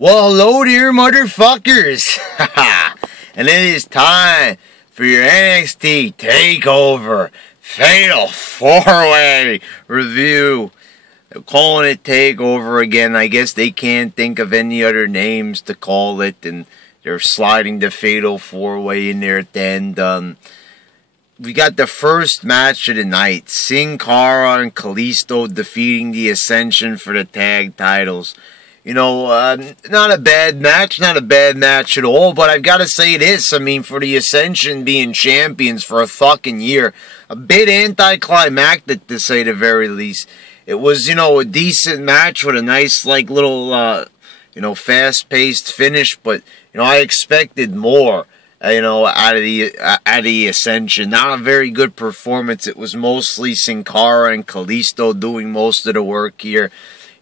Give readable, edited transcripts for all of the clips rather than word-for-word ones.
Well, hello there, motherfuckers. And it is time for your NXT Takeover Fatal 4-Way review. They're calling it Takeover again. I guess they can't think of any other names to call it, and they're sliding the Fatal 4-Way in there at the end. We got the first match of the night. Sin Cara and Kalisto defeating the Ascension for the tag titles. You know, not a bad match at all, but I've got to say this. I mean, for the Ascension being champions for a fucking year, a bit anticlimactic to say the very least. It was, you know, a decent match with a nice, like, little, fast-paced finish, but, you know, I expected more, out of the Ascension. Not a very good performance. It was mostly Sin Cara and Kalisto doing most of the work here.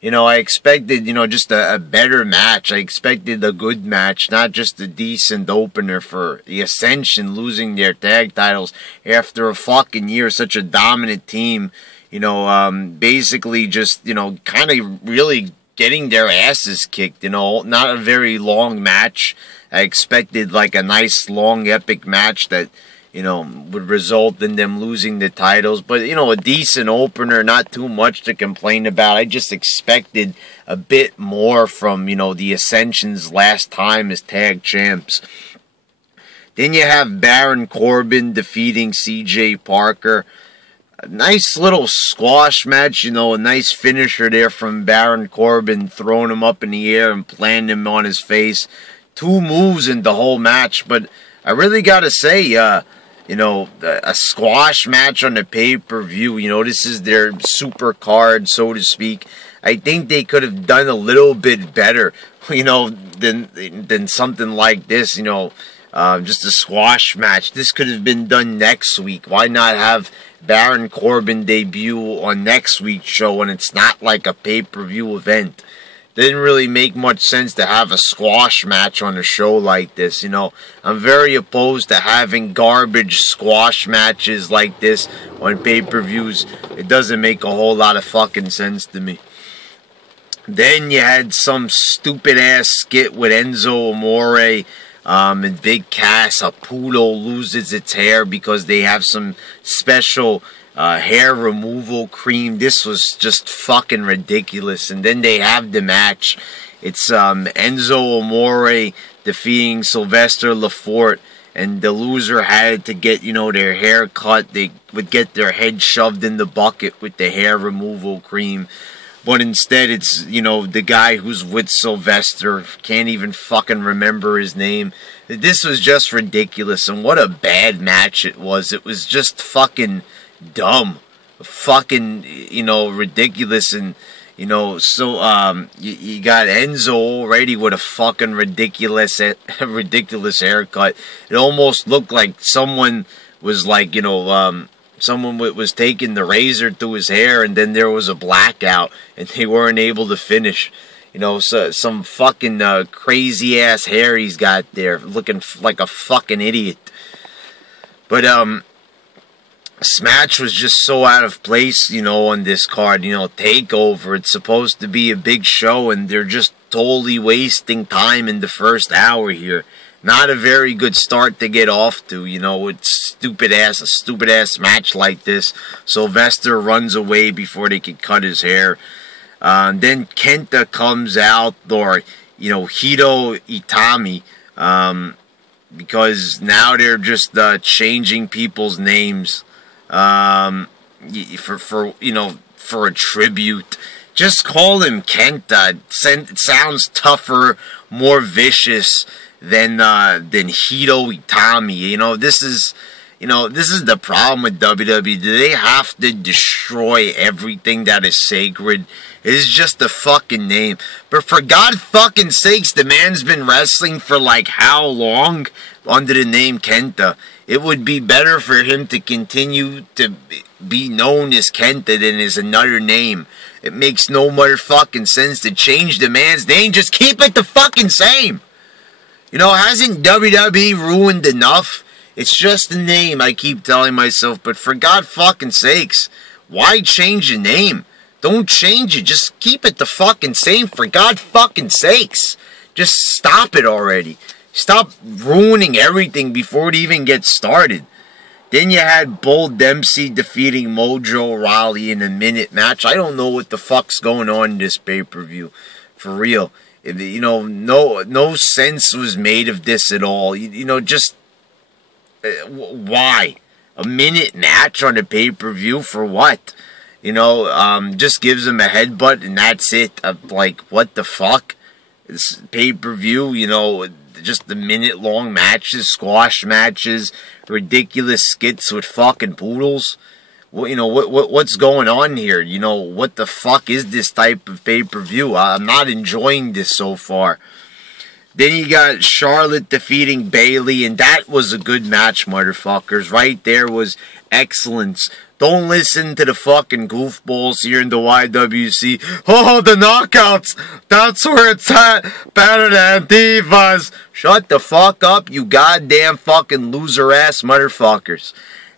You know, I expected, just a better match. I expected a good match, not just a decent opener for the Ascension losing their tag titles after a fucking year. Such a dominant team, basically just, kind of really getting their asses kicked, not a very long match. I expected like a nice, long, epic match that, would result in them losing the titles. But, a decent opener, not too much to complain about. I just expected a bit more from, the Ascension's last time as tag champs. Then you have Baron Corbin defeating CJ Parker. A nice little squash match, a nice finisher there from Baron Corbin, throwing him up in the air and planting him on his face. 2 moves in the whole match, but I really gotta say, a squash match on the pay-per-view, this is their super card, so to speak. I think they could have done a little bit better, than something like this, just a squash match. This could have been done next week. Why not have Baron Corbin debut on next week's show when it's not like a pay-per-view event? Didn't really make much sense to have a squash match on a show like this, I'm very opposed to having garbage squash matches like this on pay-per-views. It doesn't make a whole lot of fucking sense to me. Then you had some stupid-ass skit with Enzo, Amore, and Big Cass. A poodle loses its hair because they have some special hair removal cream. This was just fucking ridiculous. And then they have the match. It's Enzo Amore defeating Sylvester, LeFort, and the loser had to get, their hair cut. They would get their head shoved in the bucket with the hair removal cream. But instead it's, the guy who's with Sylvester. Can't even fucking remember his name. This was just ridiculous. And what a bad match it was. It was just fucking dumb, fucking, ridiculous. And, so, you got Enzo already with a fucking ridiculous haircut. It almost looked like someone was like, someone was taking the razor to his hair and then there was a blackout and they weren't able to finish. So some fucking crazy ass hair he's got there, looking like a fucking idiot. But, this match was just so out of place, on this card. Takeover, it's supposed to be a big show, and they're just totally wasting time in the first hour here. Not a very good start to get off to, with a stupid ass match like this. Sylvester runs away before they can cut his hair. Then Kenta comes out, or, Hito Itami, because now they're just changing people's names. For a tribute. Just call him Kenta. It sounds tougher, more vicious than Hito Itami. This is the problem with WWE. Do they have to destroy everything that is sacred? It is just a fucking name. But for God fucking sakes, the man's been wrestling for like how long under the name Kenta? It would be better for him to continue to be known as Kenta than as another name. It makes no motherfucking sense to change the man's name. Just keep it the fucking same. Hasn't WWE ruined enough? It's just a name, I keep telling myself. But for God fucking sakes, why change the name? Don't change it. Just keep it the fucking same, for God fucking sakes. Just stop it already. Stop ruining everything before it even gets started. Then you had Bull Dempsey defeating Mojo Rawley in a minute match. I don't know what the fuck's going on in this pay-per-view. For real. You know, no sense was made of this at all. You know, just... why? A minute match on a pay-per-view for what? You know, just gives him a headbutt and that's it. Like, what the fuck? This pay-per-view, you know, just the minute-long matches, squash matches, ridiculous skits with fucking poodles. Well, you know, what's going on here? You know, what the fuck is this type of pay-per-view? I'm not enjoying this so far. Then you got Charlotte defeating Bayley, and that was a good match, motherfuckers. Right there was excellence. Don't listen to the fucking goofballs here in the YWC. Oh, the knockouts! That's where it's at! Better than Divas! Shut the fuck up, you goddamn fucking loser-ass motherfuckers.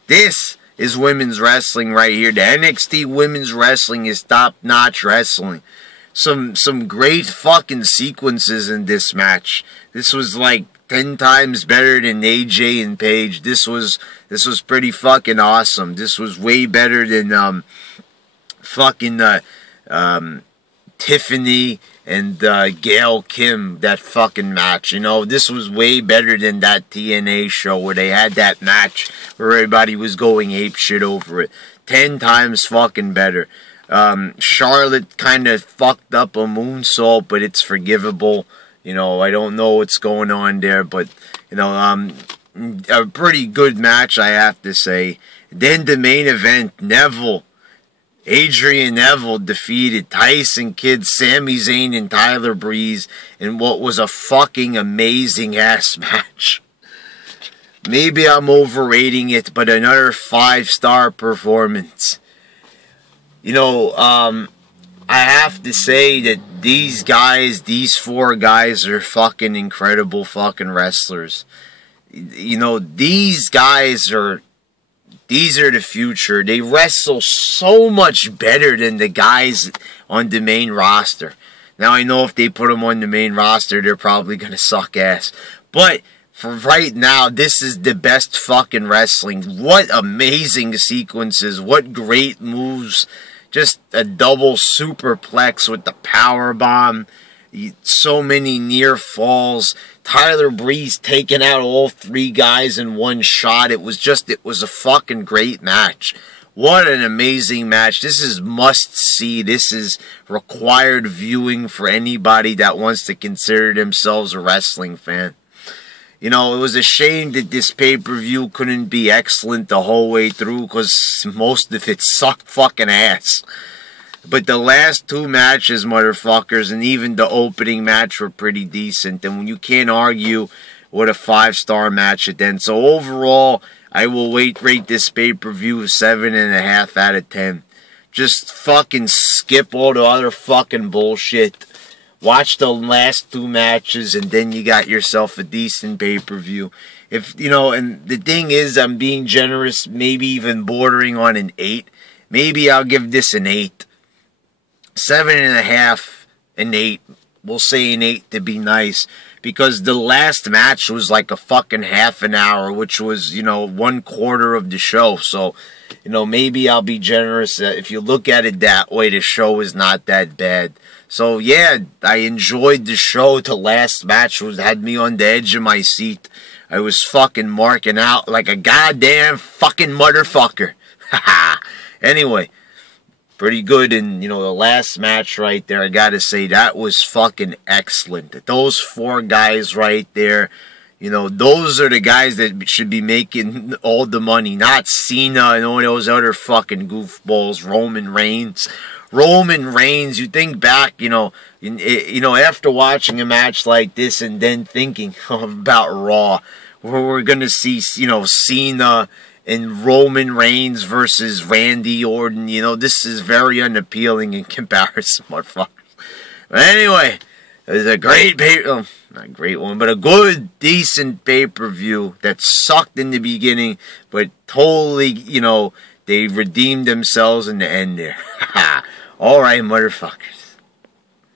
This is women's wrestling right here. The NXT women's wrestling is top-notch wrestling. Some great fucking sequences in this match. This was like 10 times better than AJ and Paige. This was pretty fucking awesome. This was way better than Tiffany and Gail Kim, that fucking match. You know, this was way better than that TNA show where they had that match where everybody was going apeshit over it. 10 times fucking better. Charlotte kind of fucked up a moonsault, but it's forgivable. You know, I don't know what's going on there, but, you know, a pretty good match, I have to say. Then the main event, Adrian Neville defeated Tyson Kidd, Sami Zayn, and Tyler Breeze in what was a fucking amazing-ass match. Maybe I'm overrating it, but another 5-star performance. You know, I have to say that these guys, these 4 guys are fucking incredible fucking wrestlers. You know, these guys are the future. They wrestle so much better than the guys on the main roster. Now, I know if they put them on the main roster, they're probably going to suck ass. But for right now, this is the best fucking wrestling. What amazing sequences. What great moves. Just a double superplex with the power bomb. So many near falls. Tyler Breeze taking out all 3 guys in one shot. It was a fucking great match. What an amazing match. This is must see. This is required viewing for anybody that wants to consider themselves a wrestling fan. You know, it was a shame that this pay-per-view couldn't be excellent the whole way through because most of it sucked fucking ass. But the last 2 matches, motherfuckers, and even the opening match were pretty decent. And you can't argue with a 5-star match at the end. So overall, I will rate this pay-per-view 7.5 out of 10. Just fucking skip all the other fucking bullshit. Watch the last 2 matches, and then you got yourself a decent pay-per-view. If, you know, and the thing is, I'm being generous, maybe even bordering on an 8. Maybe I'll give this an 8. 7.5, an 8. We'll say an 8 to be nice. Because the last match was like a fucking half an hour, which was, you know, 1/4 of the show. So, you know, maybe I'll be generous. If you look at it that way, the show is not that bad. So, yeah, I enjoyed the show. The last match had me on the edge of my seat. I was fucking marking out like a goddamn fucking motherfucker. Anyway, pretty good. And, you know, the last match right there, I gotta say, that was fucking excellent. Those 4 guys right there, you know, those are the guys that should be making all the money. Not Cena and all those other fucking goofballs, Roman Reigns. You think back, you know, after watching a match like this and then thinking about Raw, where we're going to see, you know, Cena and Roman Reigns versus Randy Orton. You know, this is very unappealing in comparison, motherfuckers. But anyway, it was a great not a great one, but a good, decent pay-per-view that sucked in the beginning, but totally, you know, they redeemed themselves in the end there. Alright, motherfuckers.